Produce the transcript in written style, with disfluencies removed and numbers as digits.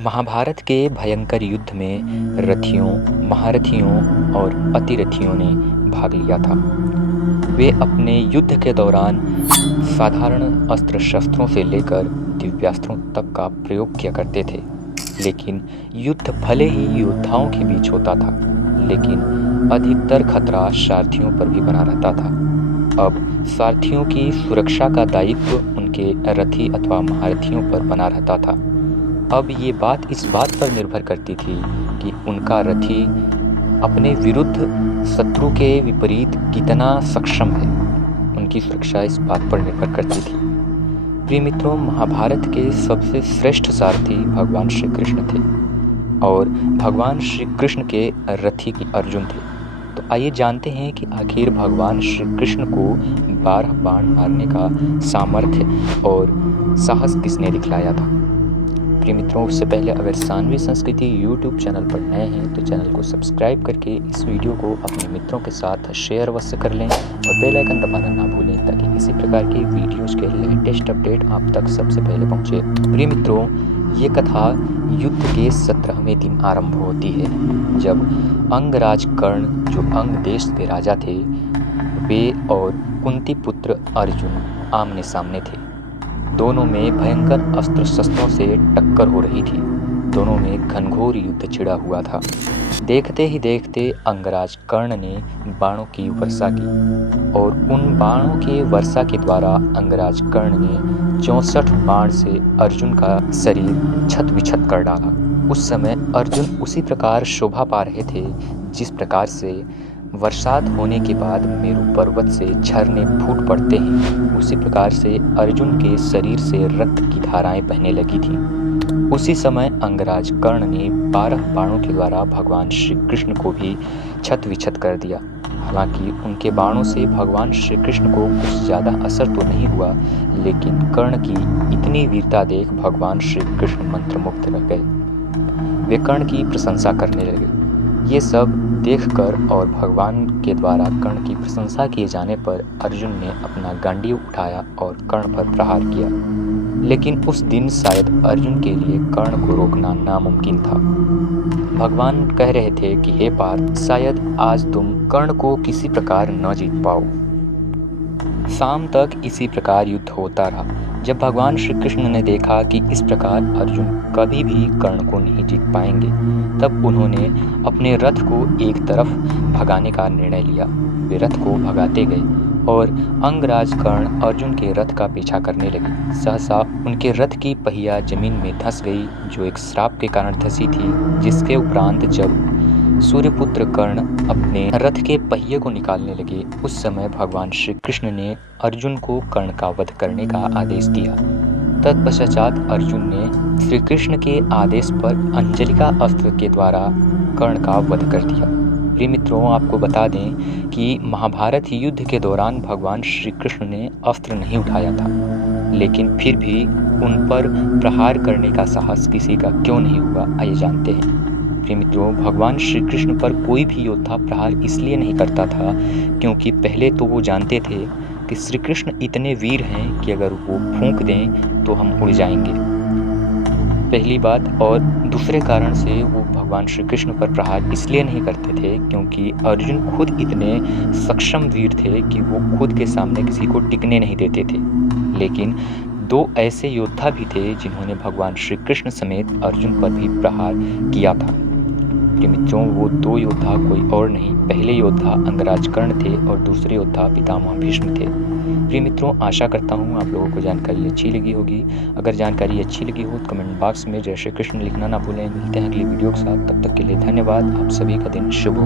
महाभारत के भयंकर युद्ध में रथियों, महारथियों और अतिरथियों ने भाग लिया था। वे अपने युद्ध के दौरान साधारण अस्त्र शस्त्रों से लेकर दिव्यास्त्रों तक का प्रयोग किया करते थे। लेकिन युद्ध भले ही योद्धाओं के बीच होता था, लेकिन अधिकतर खतरा सारथियों पर भी बना रहता था। अब सारथियों की सुरक्षा का दायित्व उनके रथी अथवा महारथियों पर बना रहता था। अब ये बात इस बात पर निर्भर करती थी कि उनका रथी अपने विरुद्ध शत्रु के विपरीत कितना सक्षम है। उनकी सुरक्षा इस बात पर निर्भर करती थी। प्रिय मित्रों, महाभारत के सबसे श्रेष्ठ सारथी भगवान श्री कृष्ण थे और भगवान श्री कृष्ण के रथी अर्जुन थे। तो आइए जानते हैं कि आखिर भगवान श्री कृष्ण को 12 बाण मारने का सामर्थ्य और साहस किसने दिखलाया था। प्रिय मित्रों, उससे पहले अगर सानवी संस्कृति यूट्यूब चैनल पर नए हैं तो चैनल को सब्सक्राइब करके इस वीडियो को अपने मित्रों के साथ शेयर अवश्य कर लें और बेल आइकन दबाना ना भूलें ताकि इसी प्रकार की वीडियोज़ के लेटेस्ट अपडेट आप तक सबसे पहले पहुंचे। प्रिय मित्रों, ये कथा युद्ध के 17वें दिन आरंभ होती है, जब अंगराज कर्ण, जो अंग देश के राजा थे, वे और कुंती पुत्र अर्जुन आमने सामने थे। दोनों में भयंकर अस्त्र शस्त्रों से टक्कर हो रही थी। दोनों में घनघोर युद्ध छिड़ा हुआ था। देखते ही देखते अंगराज कर्ण ने बाणों की वर्षा की और उन बाणों के वर्षा के द्वारा अंगराज कर्ण ने 64 बाण से अर्जुन का शरीर छत विछत कर डाला। उस समय अर्जुन उसी प्रकार शोभा पा रहे थे जिस प्रकार से बरसात होने के बाद मेरु पर्वत से झरने फूट पड़ते हैं। उसी प्रकार से अर्जुन के शरीर से रक्त की धाराएं बहने लगी थीं। उसी समय अंगराज कर्ण ने 12 बाणों के द्वारा भगवान श्री कृष्ण को भी छत विछत कर दिया। हालांकि उनके बाणों से भगवान श्री कृष्ण को कुछ ज़्यादा असर तो नहीं हुआ, लेकिन कर्ण की इतनी वीरता देख भगवान श्री कृष्ण मंत्रमुग्ध रह गए। वे कर्ण की प्रशंसा करने लगे। ये सब देखकर और भगवान के द्वारा कर्ण की प्रशंसा किए जाने पर अर्जुन ने अपना गांडीव उठाया और कर्ण पर प्रहार किया। लेकिन उस दिन शायद अर्जुन के लिए कर्ण को रोकना नामुमकिन था। भगवान कह रहे थे कि हे पार्थ, शायद आज तुम कर्ण को किसी प्रकार न जीत पाओ। शाम तक इसी प्रकार युद्ध होता रहा। जब भगवान श्री कृष्ण ने देखा कि इस प्रकार अर्जुन कभी भी कर्ण को नहीं जीत पाएंगे, तब उन्होंने अपने रथ को एक तरफ भगाने का निर्णय लिया। वे रथ को भगाते गए और अंगराज कर्ण अर्जुन के रथ का पीछा करने लगे। सहसा उनके रथ की पहिया जमीन में धंस गई, जो एक श्राप के कारण धंसी थी। जिसके उपरांत जब सूर्यपुत्र कर्ण अपने रथ के पहिए को निकालने लगे, उस समय भगवान श्री कृष्ण ने अर्जुन को कर्ण का वध करने का आदेश दिया। तत्पश्चात अर्जुन ने श्री कृष्ण के आदेश पर अंजलिका अस्त्र के द्वारा कर्ण का वध कर दिया। प्रिय मित्रों, आपको बता दें कि महाभारत युद्ध के दौरान भगवान श्री कृष्ण ने अस्त्र नहीं उठाया था, लेकिन फिर भी उन पर प्रहार करने का साहस किसी का क्यों नहीं हुआ, आइए जानते हैं। प्रिय मित्रों, भगवान श्री कृष्ण पर कोई भी योद्धा प्रहार इसलिए नहीं करता था क्योंकि पहले तो वो जानते थे कि श्री कृष्ण इतने वीर हैं कि अगर वो फूंक दें तो हम उड़ जाएंगे, पहली बात। और दूसरे कारण से वो भगवान श्री कृष्ण पर प्रहार इसलिए नहीं करते थे क्योंकि अर्जुन खुद इतने सक्षम वीर थे कि वो खुद के सामने किसी को टिकने नहीं देते थे। लेकिन 2 ऐसे योद्धा भी थे जिन्होंने भगवान श्री कृष्ण समेत अर्जुन पर भी प्रहार किया था। प्रिय मित्रों, वो 2 योद्धा कोई और नहीं, पहले योद्धा अंगराज कर्ण थे और दूसरे योद्धा पितामह भीष्म थे। प्रिय मित्रों, आशा करता हूँ आप लोगों को जानकारी अच्छी लगी होगी। अगर जानकारी अच्छी लगी हो तो कमेंट बॉक्स में जय श्री कृष्ण लिखना ना भूलें। मिलते हैं अगली वीडियो के साथ, तब तक के लिए धन्यवाद। आप सभी का दिन शुभ हो।